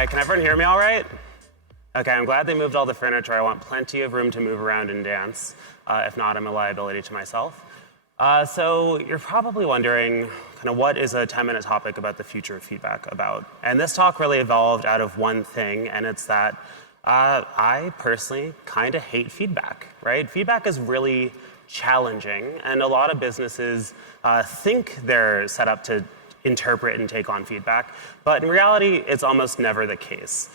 right, can everyone hear me all right? Okay, I'm glad they moved all the furniture. I want plenty of room to move around and dance. If not, I'm a liability to myself. So you're probably wondering, kind of what is a 10-minute topic about the future of feedback about? And this talk really evolved out of one thing, and it's that I personally kind of hate feedback, right? Feedback is really challenging, and a lot of businesses think they're set up to interpret and take on feedback, but in reality, it's almost never the case.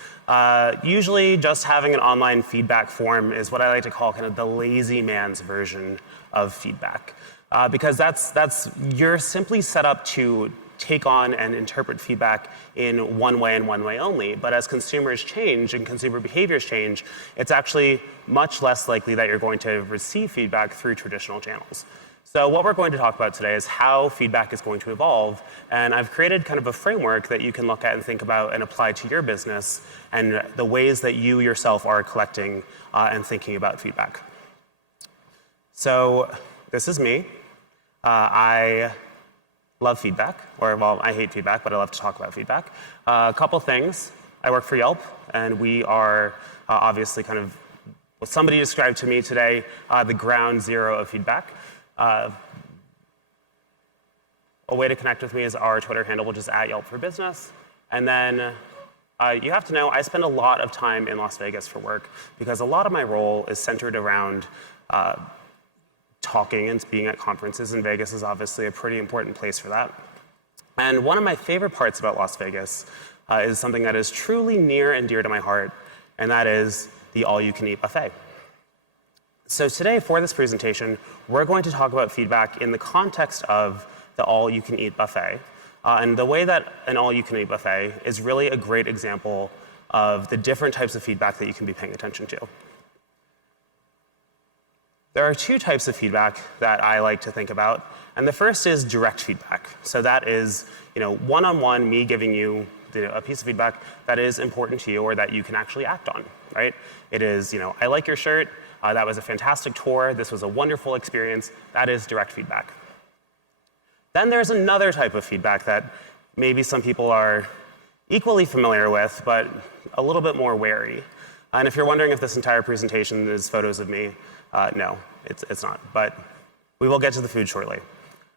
Usually, just having an online feedback form is what I like to call kind of the lazy man's version of feedback, because you're simply set up to take on and interpret feedback in one way and one way only. But as consumers change and consumer behaviors change, it's actually much less likely that you're going to receive feedback through traditional channels. So what we're going to talk about today is how feedback is going to evolve, and I've created kind of a framework that you can look at and think about and apply to your business and the ways that you yourself are collecting and thinking about feedback. So this is me. I love feedback, well, I hate feedback, but I love to talk about feedback. A couple things. I work for Yelp, and we are obviously kind of what somebody described to me today, the ground zero of feedback. A way to connect with me is our Twitter handle, which is @YelpForBusiness. And then you have to know I spend a lot of time in Las Vegas for work because a lot of my role is centered around talking and being at conferences, and Vegas is obviously a pretty important place for that. And one of my favorite parts about Las Vegas is something that is truly near and dear to my heart, and that is the all-you-can-eat buffet. So today, for this presentation, we're going to talk about feedback in the context of the all-you-can-eat buffet. And the way that an all-you-can-eat buffet is really a great example of the different types of feedback that you can be paying attention to. There are two types of feedback that I like to think about, and the first is direct feedback. So that is, one-on-one, me giving you a piece of feedback that is important to you or that you can actually act on, right? It is, I like your shirt. That was a fantastic tour. This was a wonderful experience. That is direct feedback. Then there's another type of feedback that maybe some people are equally familiar with, but a little bit more wary. And if you're wondering if this entire presentation is photos of me, no, it's not. But we will get to the food shortly.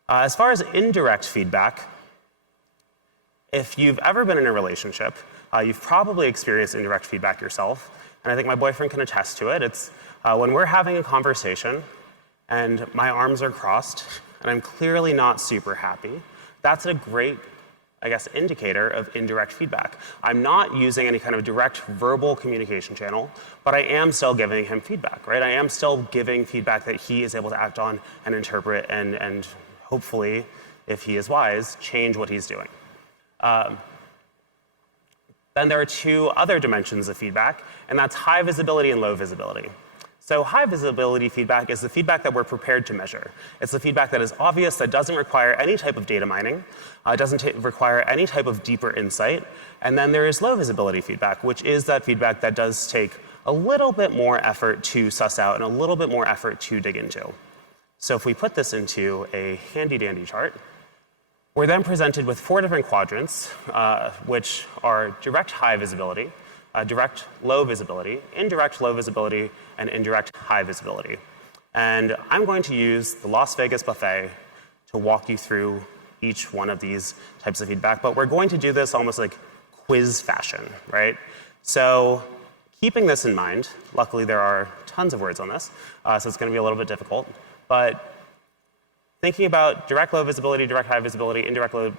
As far as indirect feedback, if you've ever been in a relationship, you've probably experienced indirect feedback yourself. And I think my boyfriend can attest to it. It's when we're having a conversation and my arms are crossed and I'm clearly not super happy, that's a great, indicator of indirect feedback. I'm not using any kind of direct verbal communication channel, but I am still giving him feedback, right? I am still giving feedback that he is able to act on and interpret and hopefully, if he is wise, change what he's doing. Then there are two other dimensions of feedback, and that's high visibility and low visibility. So high visibility feedback is the feedback that we're prepared to measure. It's the feedback that is obvious, that doesn't require any type of data mining, doesn't require any type of deeper insight. And then there is low visibility feedback, which is that feedback that does take a little bit more effort to suss out and a little bit more effort to dig into. So if we put this into a handy-dandy chart, we're then presented with 4 different quadrants, which are direct high visibility, direct low visibility, indirect low visibility, and indirect high visibility. And I'm going to use the Las Vegas buffet to walk you through each one of these types of feedback, but we're going to do this almost like quiz fashion, right? So keeping this in mind, luckily there are tons of words on this, so it's going to be a little bit difficult, but thinking about direct low visibility, direct high visibility, indirect low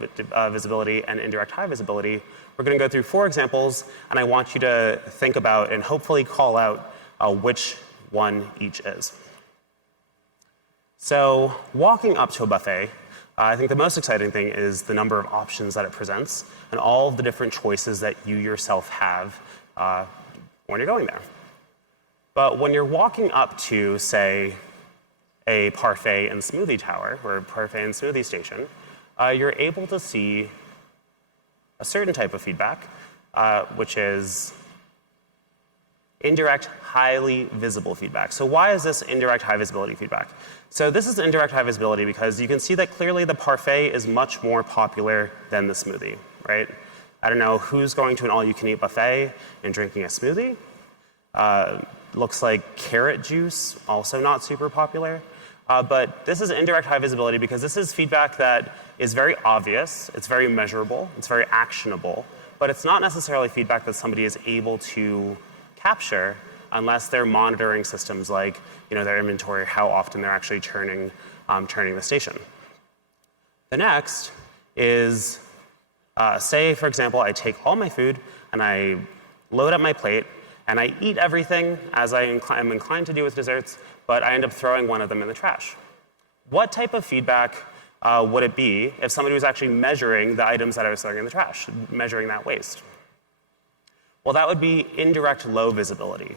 visibility, and indirect high visibility, we're going to go through 4 examples, and I want you to think about and hopefully call out which one each is. So walking up to a buffet, I think the most exciting thing is the number of options that it presents and all of the different choices that you yourself have when you're going there. But when you're walking up to, say, a parfait and smoothie tower, or a parfait and smoothie station, you're able to see a certain type of feedback, which is indirect, highly visible feedback. So why is this indirect high visibility feedback? So this is indirect high visibility because you can see that clearly the parfait is much more popular than the smoothie, right? I don't know who's going to an all-you-can-eat buffet and drinking a smoothie. Looks like carrot juice, also not super popular. But this is indirect high visibility because this is feedback that is very obvious, it's very measurable, it's very actionable, but it's not necessarily feedback that somebody is able to capture unless they're monitoring systems like their inventory, how often they're actually churning the station. The next is, say, for example, I take all my food and I load up my plate and I eat everything as I am inclined to do with desserts, but I end up throwing one of them in the trash. What type of feedback would it be if somebody was actually measuring the items that I was throwing in the trash, measuring that waste? Well, that would be indirect low visibility.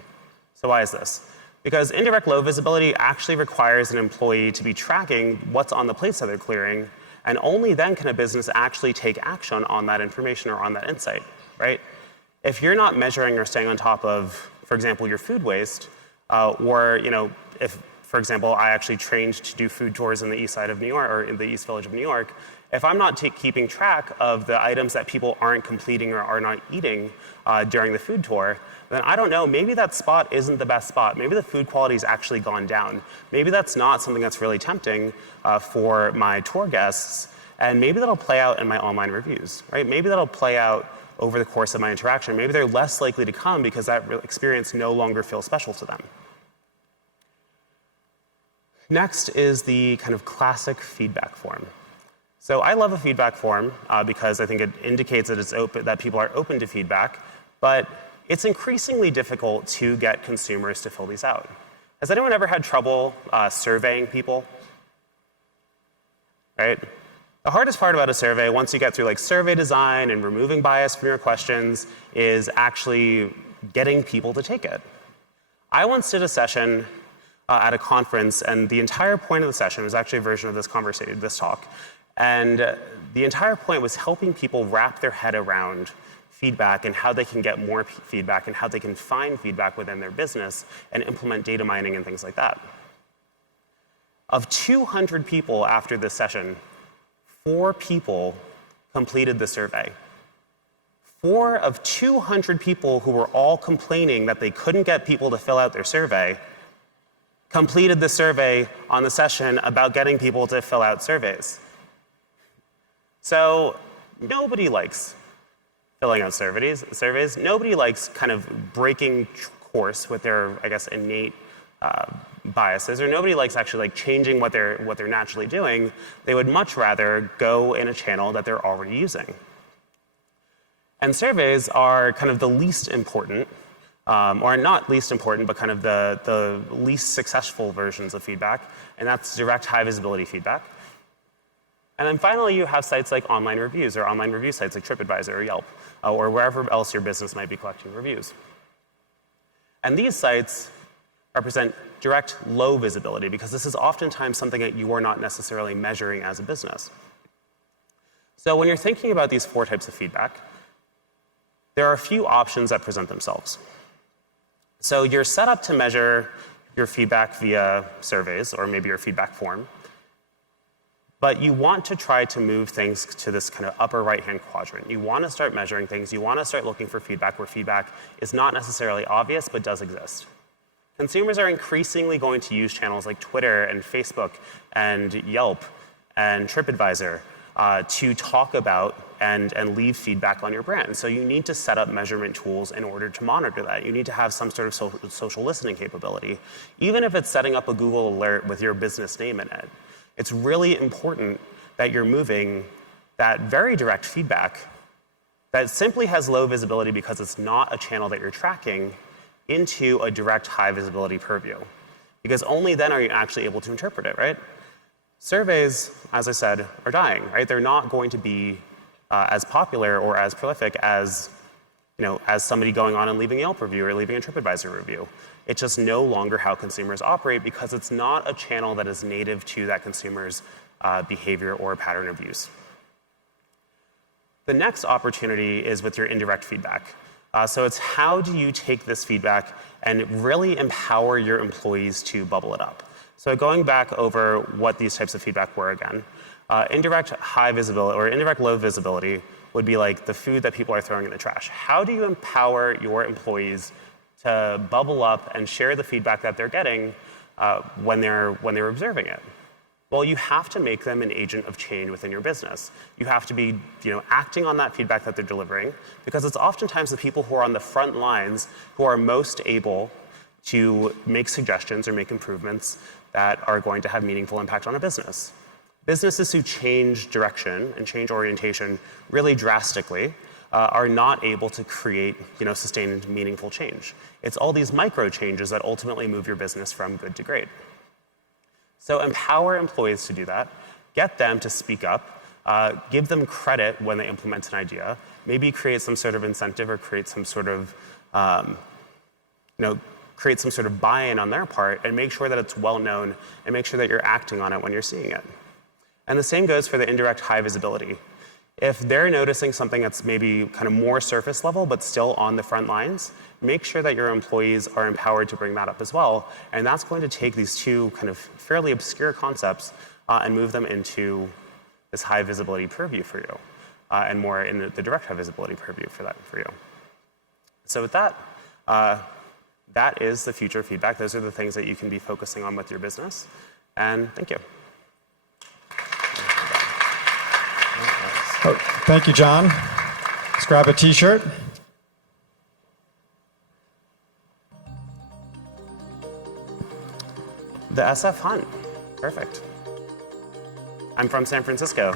So why is this? Because indirect low visibility actually requires an employee to be tracking what's on the plates that they're clearing, and only then can a business actually take action on that information or on that insight, right? If you're not measuring or staying on top of, for example, your food waste, or if, for example, I actually trained to do food tours in the east side of New York, or in the East Village of New York, if I'm not keeping track of the items that people aren't completing or are not eating during the food tour, then I don't know, maybe that spot isn't the best spot. Maybe the food quality's actually gone down. Maybe that's not something that's really tempting for my tour guests, and maybe that'll play out in my online reviews, right? Maybe that'll play out over the course of my interaction. Maybe they're less likely to come because that experience no longer feels special to them. Next is the kind of classic feedback form. So I love a feedback form because I think it indicates that it's open, that people are open to feedback, but it's increasingly difficult to get consumers to fill these out. Has anyone ever had trouble surveying people? Right? The hardest part about a survey, once you get through like survey design and removing bias from your questions, is actually getting people to take it. I once did a session at a conference, and the entire point of the session was actually a version of this talk, and the entire point was helping people wrap their head around feedback and how they can get more feedback and how they can find feedback within their business and implement data mining and things like that. Of 200 people after this session, 4 people completed the survey. 4 of 200 people who were all complaining that they couldn't get people to fill out their survey completed the survey on the session about getting people to fill out surveys. So nobody likes filling out surveys. Nobody likes kind of breaking course with their, I guess, innate biases, or nobody likes actually like changing what they're naturally doing. They would much rather go in a channel that they're already using. And surveys are kind of the least important, or not least important, but kind of the least successful versions of feedback, and that's direct high visibility feedback. And then finally, you have sites like online reviews or online review sites like TripAdvisor or Yelp, or wherever else your business might be collecting reviews. And these sites represent direct low visibility because this is oftentimes something that you are not necessarily measuring as a business. So when you're thinking about these 4 types of feedback, there are a few options that present themselves. So you're set up to measure your feedback via surveys or maybe your feedback form, but you want to try to move things to this kind of upper right-hand quadrant. You want to start measuring things. You want to start looking for feedback where feedback is not necessarily obvious but does exist. Consumers are increasingly going to use channels like Twitter and Facebook and Yelp and TripAdvisor to talk about and leave feedback on your brand. So you need to set up measurement tools in order to monitor that. You need to have some sort of social listening capability, even if it's setting up a Google alert with your business name in it. It's really important that you're moving that very direct feedback that simply has low visibility because it's not a channel that you're tracking into a direct high visibility purview. Because only then are you actually able to interpret it, right? Surveys, as I said, are dying, right? They're not going to be as popular or as prolific as, as somebody going on and leaving a Yelp review or leaving a TripAdvisor review. It's just no longer how consumers operate because it's not a channel that is native to that consumer's behavior or pattern of use. The next opportunity is with your indirect feedback. So it's how do you take this feedback and really empower your employees to bubble it up. So going back over what these types of feedback were again, indirect high visibility or indirect low visibility would be like the food that people are throwing in the trash. How do you empower your employees to bubble up and share the feedback that they're getting when they're observing it? Well, you have to make them an agent of change within your business. You have to be acting on that feedback that they're delivering, because it's oftentimes the people who are on the front lines who are most able to make suggestions or make improvements that are going to have meaningful impact on a business. Businesses who change direction and change orientation really drastically are not able to create sustained, meaningful change. It's all these micro changes that ultimately move your business from good to great. So empower employees to do that. Get them to speak up. Give them credit when they implement an idea. Maybe create some sort of incentive or create some sort of buy-in on their part, and make sure that it's well known, and make sure that you're acting on it when you're seeing it. And the same goes for the indirect high visibility. If they're noticing something that's maybe kind of more surface level but still on the front lines, make sure that your employees are empowered to bring that up as well. And that's going to take these two kind of fairly obscure concepts and move them into this high visibility purview for you, and more in the direct high visibility purview for you. So with that, that is the future of feedback. Those are the things that you can be focusing on with your business. And thank you. Oh, thank you, John. Let's grab a t-shirt. The SF Hunt. Perfect. I'm from San Francisco.